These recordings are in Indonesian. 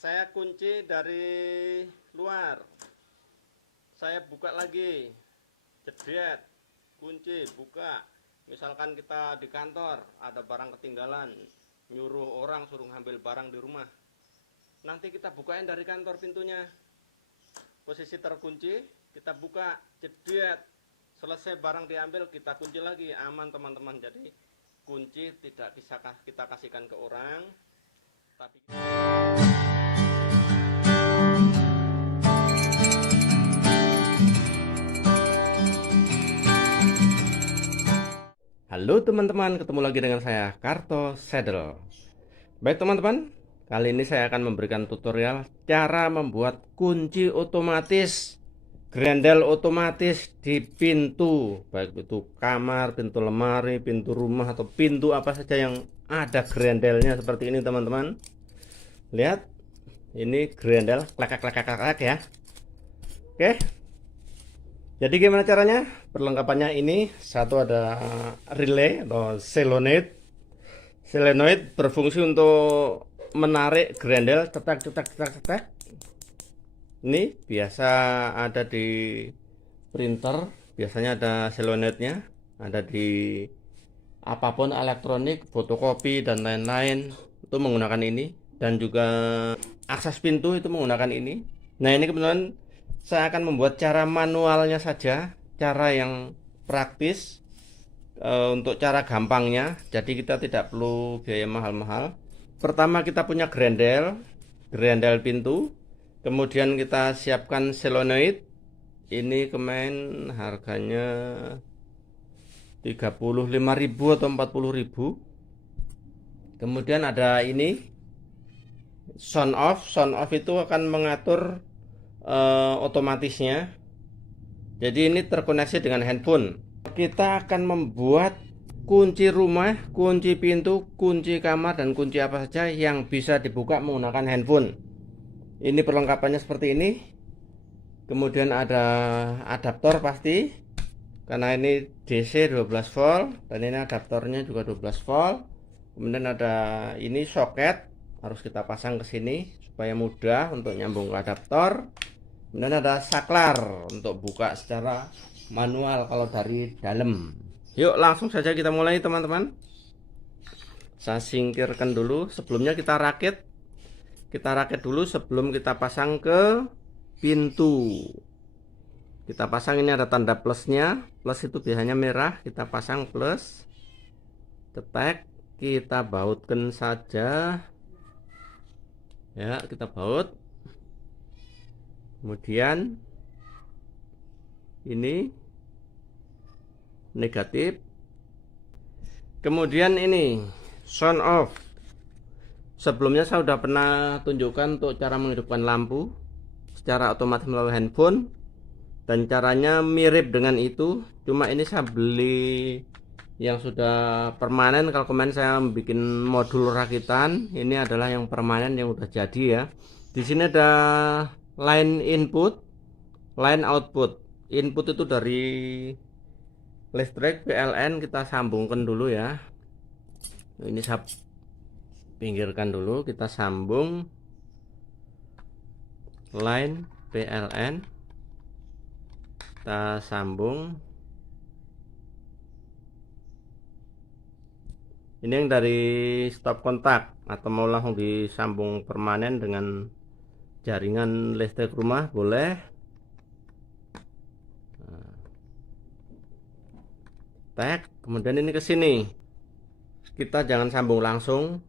Saya kunci dari luar, saya buka lagi, jedet, kunci, buka. Misalkan kita di kantor ada barang ketinggalan, nyuruh orang suruh ngambil barang di rumah, nanti kita bukain dari kantor pintunya, posisi terkunci, kita buka, jedet, selesai barang diambil, kita kunci lagi, aman teman-teman. Jadi kunci tidak bisa kita kasihkan ke orang, tapi halo teman-teman, ketemu lagi dengan saya Karto Saddle. Baik teman-teman, kali ini saya akan memberikan tutorial cara membuat kunci otomatis, grendel otomatis di pintu, baik itu kamar, pintu lemari, pintu rumah, atau pintu apa saja yang ada grendelnya seperti ini teman-teman. Lihat, ini grendel klek-klek ya. Oke, jadi gimana caranya? Perlengkapannya ini satu, ada relay atau solenoid. Solenoid berfungsi untuk menarik grendel, cetak. Ini biasa ada di printer, biasanya ada solenoidnya, ada di apapun elektronik, fotokopi dan lain-lain itu menggunakan ini, dan juga akses pintu itu menggunakan ini. Nah, ini kebetulan saya akan membuat cara manualnya saja, cara yang praktis, untuk cara gampangnya. Jadi kita tidak perlu biaya mahal-mahal. Pertama kita punya grendel pintu, kemudian kita siapkan solenoid. Ini kemarin harganya 35.000 atau 40.000. Kemudian ada ini sound off itu akan mengatur otomatisnya. Jadi ini terkoneksi dengan handphone. Kita akan membuat kunci rumah, kunci pintu, kunci kamar, dan kunci apa saja yang bisa dibuka menggunakan handphone. Ini perlengkapannya seperti ini. Kemudian ada adaptor pasti, karena ini DC 12 volt, dan ini adaptornya juga 12 volt. Kemudian ada ini soket, harus kita pasang ke sini supaya mudah untuk nyambung ke adaptor. Kemudian ada saklar untuk buka secara manual kalau dari dalam. Yuk langsung saja kita mulai teman-teman. Saya singkirkan dulu, sebelumnya kita rakit dulu sebelum kita pasang ke pintu. Kita pasang, ini ada tanda plusnya, plus itu biasanya merah, kita pasang plus, cetek, kita bautkan saja ya, kita baut. Kemudian ini negatif, kemudian ini sound off. Sebelumnya saya sudah pernah tunjukkan untuk cara menghidupkan lampu secara otomatis melalui handphone, dan caranya mirip dengan itu, cuma ini saya beli yang sudah permanen. Kalau kemarin saya bikin modul rakitan, ini adalah yang permanen yang udah jadi ya. Di sini ada line input, line output. Input itu dari listrik PLN, kita sambungkan dulu ya. Ini saya pinggirkan dulu, kita sambung line PLN, kita sambung. Ini yang dari stop kontak, atau mau langsung disambung permanen dengan jaringan listrik rumah boleh. Tag, kemudian ini ke sini. Kita jangan sambung langsung,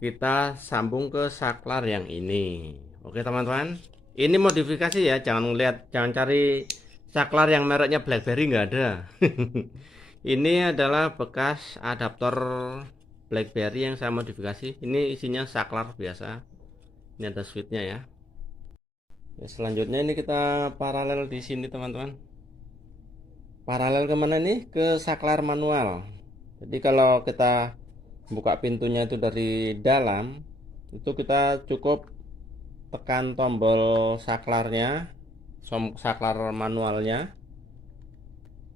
kita sambung ke saklar yang ini. Oke teman-teman, ini modifikasi ya, jangan cari saklar yang mereknya BlackBerry, nggak ada. Ini adalah bekas adaptor BlackBerry yang saya modifikasi. Ini isinya saklar biasa. Ini ada switchnya ya. Selanjutnya ini kita paralel di sini teman-teman. Paralel kemana nih? Ke saklar manual. Jadi kalau kita buka pintunya itu dari dalam, itu kita cukup tekan tombol saklarnya, saklar manualnya.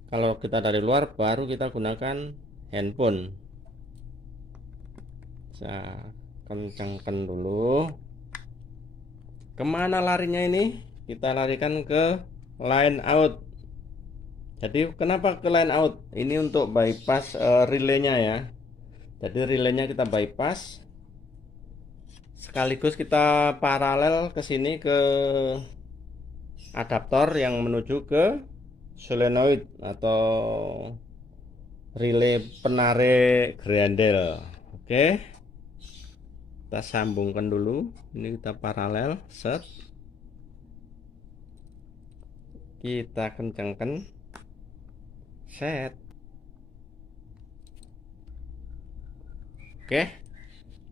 Kalau kita dari luar, baru kita gunakan handphone. Saya kencangkan dulu. Kemana larinya ini? Kita larikan ke line out. Jadi kenapa ke line out? Ini untuk bypass relaynya ya. Jadi relaynya kita bypass, sekaligus kita paralel ke sini ke adaptor yang menuju ke solenoid atau relay penarik grendel. Oke, kita sambungkan dulu. Ini kita paralel, set, kita kencangkan, set. Oke,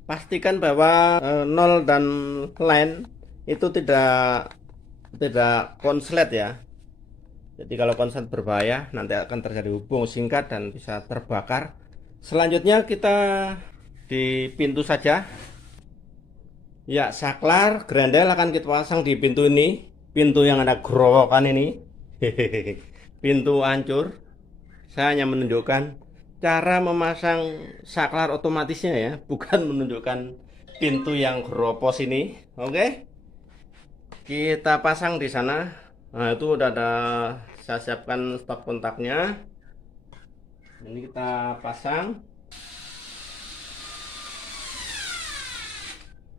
pastikan bahwa 0 dan line itu tidak konslet ya. Jadi kalau konslet berbahaya, nanti akan terjadi hubung singkat dan bisa terbakar. Selanjutnya kita di pintu saja. Ya, saklar grendel akan kita pasang di pintu ini, pintu yang ada gerowokan ini. Hehehe. Pintu hancur. Saya hanya menunjukkan cara memasang saklar otomatisnya ya, bukan menunjukkan pintu yang geropos ini. Oke, kita pasang di sana. Nah, itu udah ada, saya siapkan stok kontaknya. Ini kita pasang.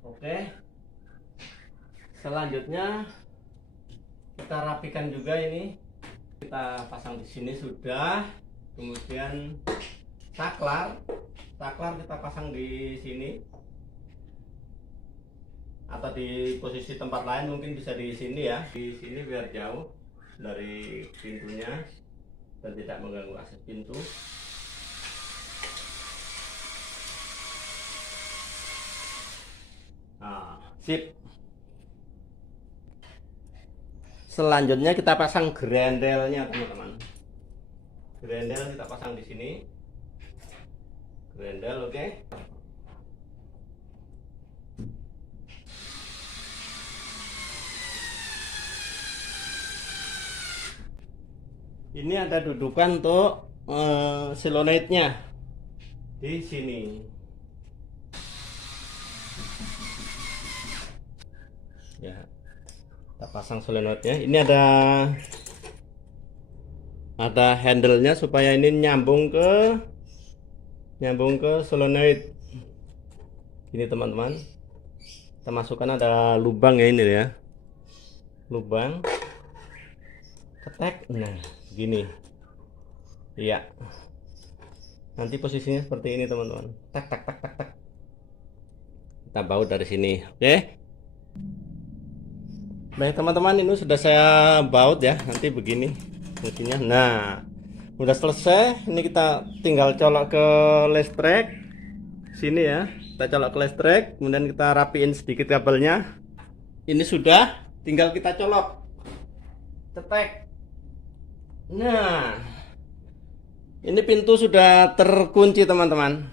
Oke, selanjutnya kita rapikan juga ini. Kita pasang di sini sudah. Kemudian saklar kita pasang di sini atau di posisi tempat lain, mungkin bisa di sini ya, di sini biar jauh dari pintunya dan tidak mengganggu akses pintu. Nah, sip. Selanjutnya kita pasang grendelnya teman-teman. Grendel kita pasang di sini. Grendel, oke. Ini ada dudukan untuk solenoidnya di sini. Ya, kita pasang solenoidnya. Ini ada handle-nya supaya ini nyambung ke solenoid. Ini teman-teman, kita masukkan, ada lubang ya, ini ya, lubang, ketek. Nah, gini. Iya. Nanti posisinya seperti ini teman-teman. Tak tak tak tak tak. Kita baut dari sini. Oke. Baik teman-teman, ini sudah saya baut ya. Nanti begini fungsinya. Nah, udah selesai. Ini kita tinggal colok ke listrik sini ya. Kita colok ke listrik, kemudian kita rapiin sedikit kabelnya. Ini sudah, tinggal kita colok, cetek. Nah, ini pintu sudah terkunci teman-teman.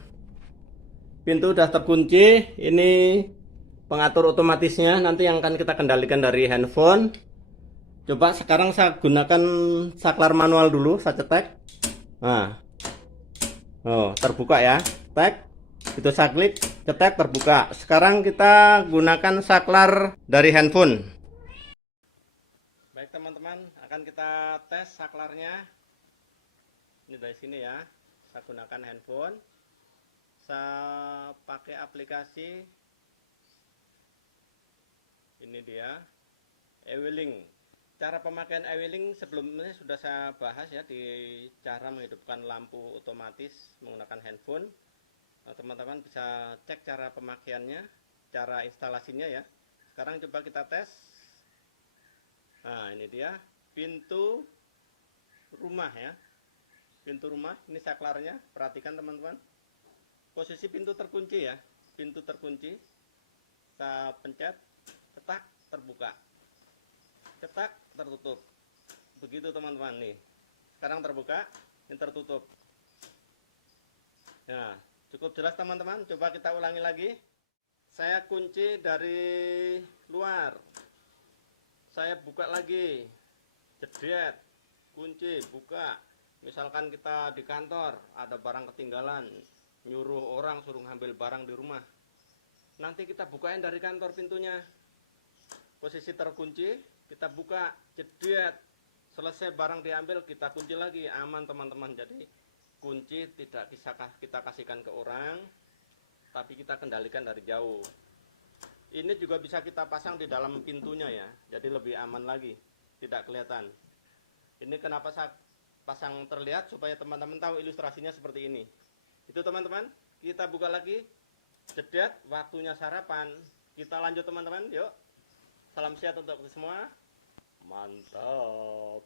Pintu sudah terkunci. Ini pengatur otomatisnya, nanti yang akan kita kendalikan dari handphone. Coba sekarang saya gunakan saklar manual dulu, saya cetek. Nah, oh, terbuka ya, tek. Itu saya klik, cetek, terbuka. Sekarang kita gunakan saklar dari handphone. Baik teman-teman, akan kita tes saklarnya. Ini dari sini ya. Saya gunakan handphone. Saya pakai aplikasi. Ini dia, Ewilink. Cara pemakaian Ewilink sebelumnya sudah saya bahas ya, di cara menghidupkan lampu otomatis menggunakan handphone. Teman-teman bisa cek cara pemakaiannya, cara instalasinya ya. Sekarang coba kita tes. Nah, ini dia pintu rumah ya. Pintu rumah, ini saklarnya. Perhatikan teman-teman. Posisi pintu terkunci ya. Pintu terkunci. Saya pencet, cetak, terbuka. Cetak, tertutup. Begitu teman-teman nih. Sekarang terbuka, ini tertutup. Nah, cukup jelas teman-teman. Coba kita ulangi lagi. Saya kunci dari luar. Saya buka lagi. Jedet. Kunci, buka. Misalkan kita di kantor, ada barang ketinggalan, nyuruh orang suruh ngambil barang di rumah. Nanti kita bukain dari kantor pintunya. posisi terkunci, kita buka, jedet, selesai barang diambil, kita kunci lagi, aman teman-teman. Jadi kunci tidak bisa kita kasihkan ke orang, tapi kita kendalikan dari jauh. Ini juga bisa kita pasang di dalam pintunya ya, jadi lebih aman lagi, tidak kelihatan. Ini kenapa saya pasang terlihat, supaya teman-teman tahu ilustrasinya seperti ini. Itu teman-teman, kita buka lagi, jedet, waktunya sarapan. Kita lanjut teman-teman, yuk. Salam sehat untuk semua. Mantap.